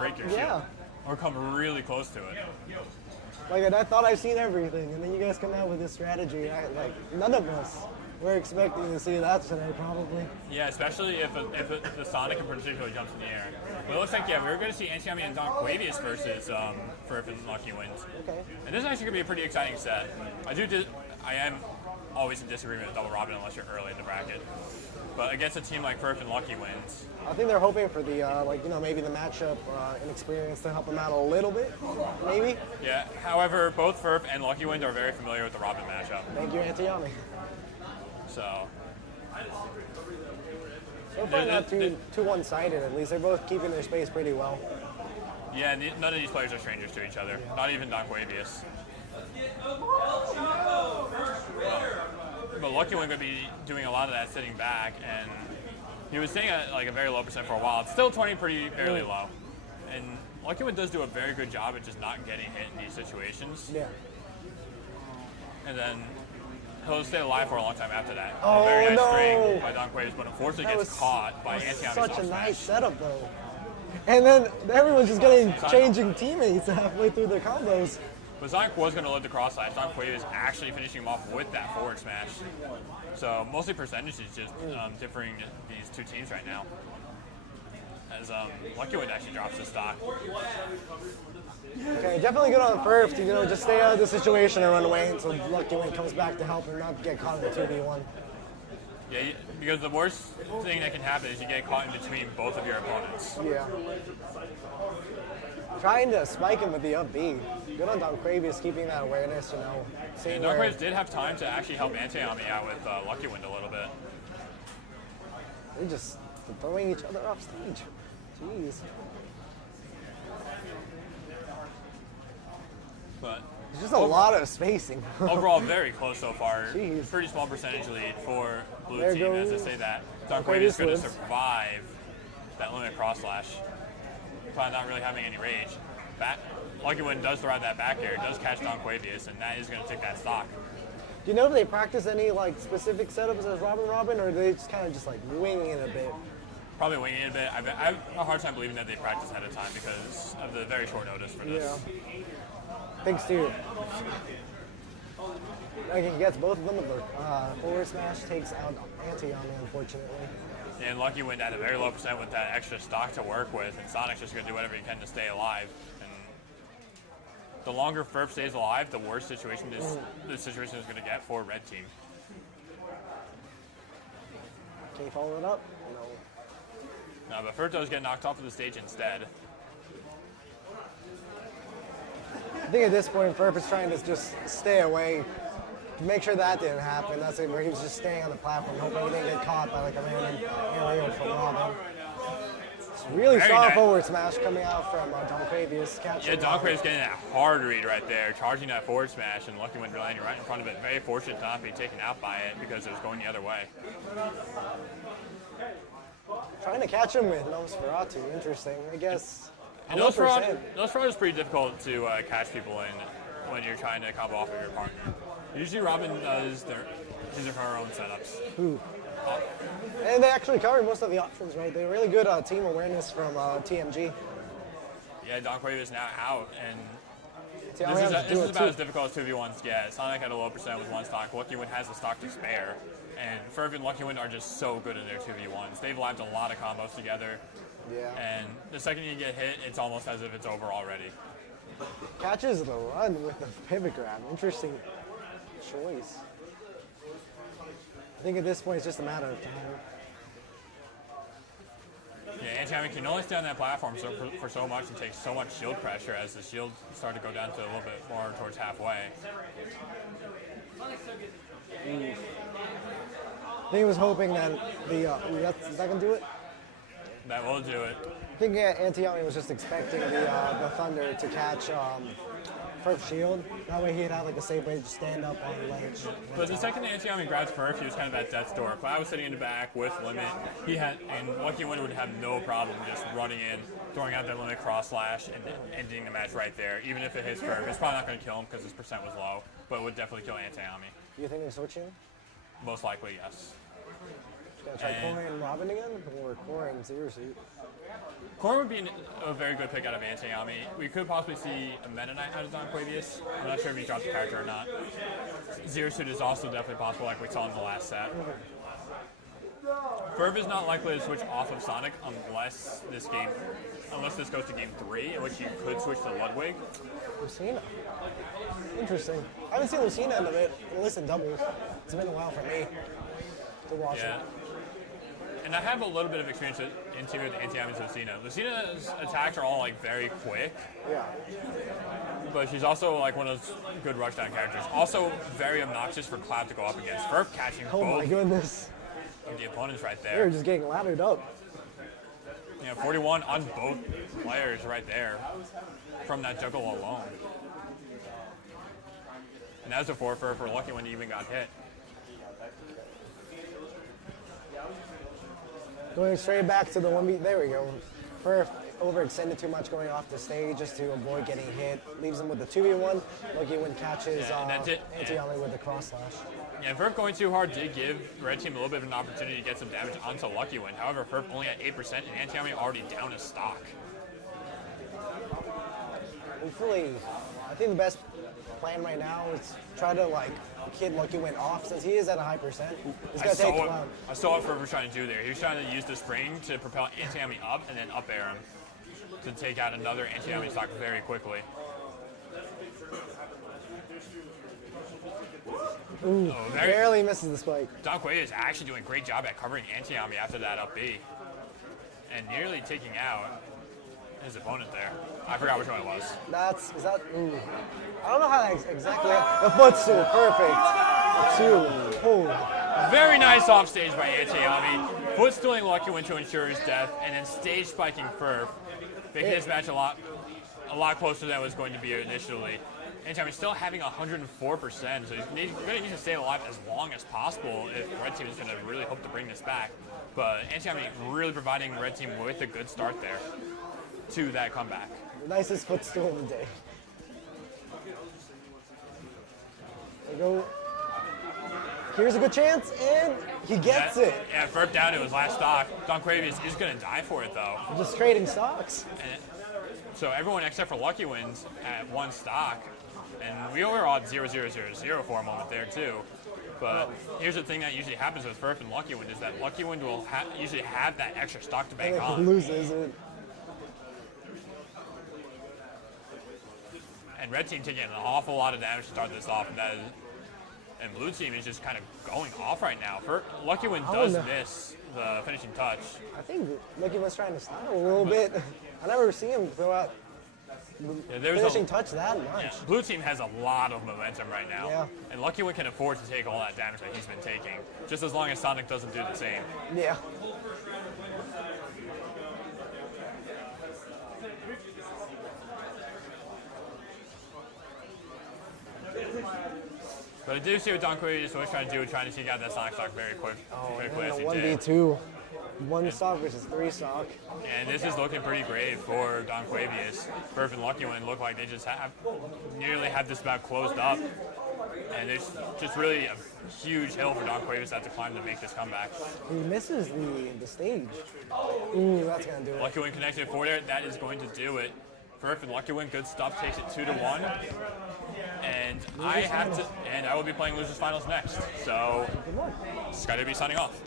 break your shield. Or come really close to it. Like, I thought I've seen everything, and then you guys come out with this strategy. None of us were expecting to see that today, probably. Yeah, especially if the Sonic in particular jumps in the air. But it looks like, yeah, we were going to see Antiyami Donquavious versus Ferf and Lucky Wins. Okay. And this is actually going to be a pretty exciting set. I am always in disagreement with Double Robin unless you're early in the bracket. But against a team like Ferf and Lucky Wins, I think they're hoping for the, maybe the matchup inexperience to help them out a little bit, maybe. Yeah, however, both Ferf and Lucky Wind are very familiar with the Robin matchup. Thank you, Antiyami. So far, not too one-sided, at least. They're both keeping their space pretty well. Yeah, none of these players are strangers to each other. Not even Donquavious. But Lucky Wind would be doing a lot of that sitting back, and he was staying at like a very low percent for a while. It's still 20, fairly low. And Lucky Wind does do a very good job at just not getting hit in these situations. Yeah. And then he'll stay alive for a long time after that. Oh, a very nice no. string by Donquavious, but unfortunately gets caught by Antiyami's Such a up nice smash. setup, though. And then everyone's just changing teammates halfway through their combos. But Sonic was going to live the cross slash. Donquavious actually finishing him off with that forward smash. So mostly percentages just differing these two teams right now. As Lucky Wind actually drops the stock. Okay, definitely good on Ferf to just stay out of the situation and run away until Lucky Wind comes back to help and not get caught in the 2v1. Yeah, because the worst thing that can happen is you get caught in between both of your opponents. Yeah. Trying to spike him with the up B. Good on Donquavious keeping that awareness, And Donquavious did have time to actually help Antiyami out with Lucky Wind a little bit. They're just throwing each other off stage. Jeez. But It's just a lot of spacing. overall, very close so far. Jeez. Pretty small percentage lead for blue There team as they goes say that. Donquavious is going to lives. survive that limit cross slash. Probably not really having any rage. Lucky Wind does throw out that back air, does catch Donquavious, and that is going to take that stock. Do you know if they practice any specific setups as Robin, or do they just kind of just wing it a bit? Probably winging it a bit. I have a hard time believing that they practice ahead of time because of the very short notice for this. Yeah. Thanks to he gets both of them with the forward smash, takes out Antiyami, unfortunately. And Lucky Wind at a very low percent with that extra stock to work with, and Sonic's just going to do whatever he can to stay alive. And the longer Ferf stays alive, the worse situation this situation is going to get for Red Team. Can you follow it up? No, but Ferf does get knocked off of the stage instead. I think at this point, Ferf is trying to just stay away, make sure that didn't happen. That's it, where he was just staying on the platform, hoping he didn't get caught by a random aerial from Robin. It's really Very strong nice. forward smash coming out from Donquavious. Yeah, Donquavious getting that hard read right there, charging that forward smash, and Lucky Wind landing right in front of it. Very fortunate to not be taken out by it because it was going the other way. Trying to catch him with Nosferatu. Interesting, I guess. And Nosferatu is pretty difficult to catch people in when you're trying to combo off of your partner. Usually Robin does his or her own setups. And they actually cover most of the options, right? They're really good team awareness from TMG. Yeah, Donquavious now out, and See, this is about as difficult as 2v1s get. Sonic had a low percent with one stock. Lucky Wind has the stock to spare. And Ferf and Lucky Wind are just so good in their 2v1s. They've lived a lot of combos together. Yeah. And the second you get hit, it's almost as if it's over already. Catches the run with the pivot grab. Interesting choice. I think at this point it's just a matter of time. Yeah, Antiyami can only stay on that platform for so much and take so much shield pressure as the shield start to go down to a little bit more towards halfway. I think he was hoping that is that gonna do it? That will do it. I think Antiyami was just expecting the Thunder to catch Ferf's shield. That way he'd have a safe way to stand up on the ledge. But the second Antiyami grabs Ferf, he was kind of at death's door. Cloud was sitting in the back with limit. And Lucky Wind would have no problem just running in, throwing out that limit cross slash, and ending the match right there. Even if it hits Ferf, it's probably not going to kill him because his percent was low, but it would definitely kill Antiyami. You think they're switching? Most likely, yes. Gonna try Corey and Robin again, or Corey and Zero Suit. Corey would be a very good pick out of Antiyami. We could possibly see a Meta Knight out of Donquavious. I'm not sure if he drops the character or not. Zero Suit is also definitely possible, like we saw in the last set. Ferf is not likely to switch off of Sonic unless this goes to game 3, in which you could switch to Ludwig. Lucina. Interesting. I haven't seen Lucina in a bit, at least in doubles. It's been a while for me to watch it. And I have a little bit of experience with Antiyami's Lucina. Lucina's attacks are all like very quick. Yeah. But she's also like one of those good rushdown characters. Also very obnoxious for Cloud to go up against. Ferf catching Oh my both goodness. of the opponents right They're there. just getting laddered up. 41 on both players right there from that juggle alone. And that's a 4 for Lucky when he even got hit. Going straight back to the 1v. There we go. Ferf overextended too much going off the stage just to avoid getting hit. Leaves him with the 2v1. Lucky when catches Antiyami with the cross slash. Yeah, Ferf going too hard did give Red Team a little bit of an opportunity to get some damage onto Lucky Win. However, Ferf only at 8% and Antiyami already down a stock. Hopefully, I think the best plan right now is try to like kid Lucky Win off since he is at a high percent. He's gonna take Cloud. I saw what Ferf was trying to do there. He was trying to use the spring to propel Antiyami up and then up air him to take out another Antiyami stock very quickly. Ooh, barely misses the spike. Donquavious is actually doing a great job at covering Antiyami after that up B. And nearly taking out his opponent there. I forgot which one it was. Ooh. I don't know how that exactly. The footstool, perfect. 2. Oh. Very nice offstage by Antiyami. Footstooling Lucky Win to ensure his death, and then stage spiking Ferf, making this match a lot closer than it was going to be initially. Antiyami still having 104%, so he's going to need to stay alive as long as possible if Red Team is going to really hope to bring this back. But Antiyami really providing Red Team with a good start there to that comeback. The nicest footstool of the day. There we go. Here's a good chance, and he gets it. Yeah, Ferf down to his last stock. Donquavious is going to die for it, though. Just trading stocks. And so everyone except for Lucky Wins at 1 stock. And we were on 0-0-0-0 for a moment there, too. But here's the thing that usually happens with Ferf and Lucky Wind is that Lucky Wind will usually have that extra stock to bank on. He loses it. And Red Team taking an awful lot of damage to start this off. And Blue Team is just kind of going off right now. Lucky Wind does miss the finishing touch. I think Lucky was trying to style a little bit. I never see him throw out finishing touch that much. Yeah, Blue Team has a lot of momentum right now. Yeah. And Lucky Win can afford to take all that damage that he's been taking, just as long as Sonic doesn't do the same. Yeah. But I do see what Donquavious was trying to do, trying to take out that Sonic stock very quickly as he did. 1v2. 1 stock versus 3 stock. And this is looking pretty great for Donquavious. Ferf and Lucky Win look like they just nearly have this about closed up. And there's just really a huge hill for Donquavious to have to climb to make this comeback. He misses the stage. Ooh, that's going to do it. Lucky Win connected forward there. That is going to do it. Ferf and Lucky Win, good stuff, takes it 2-1. And I will be playing Losers Finals next. So, Sky will be signing off.